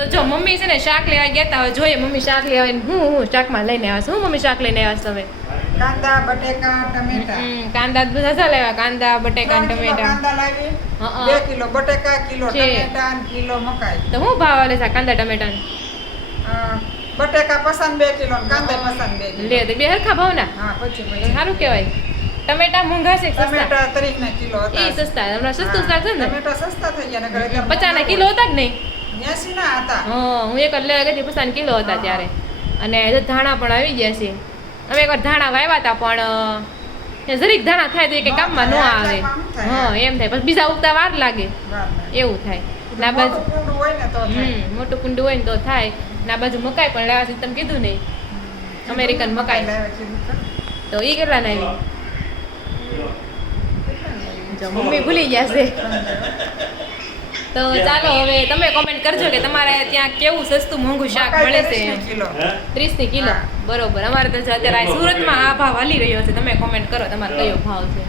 તો જો મમ્મી છે ને શાક લેવા ગયા હતા. હવે જોઈએ મમ્મી શાક લેવા આવીને હું શાકમાં લઈને આવ્યા છું. હું મમ્મી શાક લઈને આવ્યા છો તમે? કાંદા બટેકા ટમેટા. કાંદા બધા લેવા, કાંદા બટેકા ટમેટા. કાંદા લાવી, હં. 2 કિલો બટેકા, કિલો છે. ટમેટા અને કિલો મકાઈ. તો હું ભાવ આલે છે આ કાંદા ટમેટા? બટેકા પસંદ 2 કિલો અને કાંદા પસંદ 2 કિલો. લે તો બે હરખા ભાવ ના? હા પછી સારું કહેવાય. ટમેટા મોંઘા છે કે સસ્તા? ટમેટા 30 ના કિલો હતા. એ સસ્તા, હમણાં સસ્તું શાક છે ને? ટમેટા સસ્તા થઈ ગયા નકર 50 ના કિલો હતા કે નહીં? 80 ના હતા. હા, હું એક લેવા ગઈ 50 ના કિલો હતા ત્યારે. અને ધાણા પણ આવી ગયા છે. અમે એકવાર ધાણા વાવ્યા હતા પણ જરીક ધાણા થાય તો કે કામમાં ન આવે. હા એમ થાય, પછી બીજા ઉગતા વાર લાગે એવું થાય. ના બાજુ કુંડું હોય ને તો થાય. મોટું કુંડું હોય ને તો થાય. ના બાજુ મકાઈ પણ લેવા છે તમે કીધું નહીં, અમેરિકન મકાઈ. તો એ કેટલા ના આવી? જો મમ્મી ભૂલી ગયા છે. તો ચાલો હવે તમે કોમેન્ટ કરજો કે તમારે ત્યાં કેવું સસ્તું મોંઘું શાક મળે છે. 30 ની કિલો. બરોબર. અમારે તો અત્યારે સુરતમાં આ ભાવ હાલી રહ્યો છે. તમે કોમેન્ટ કરો તમારે કયો ભાવ છે.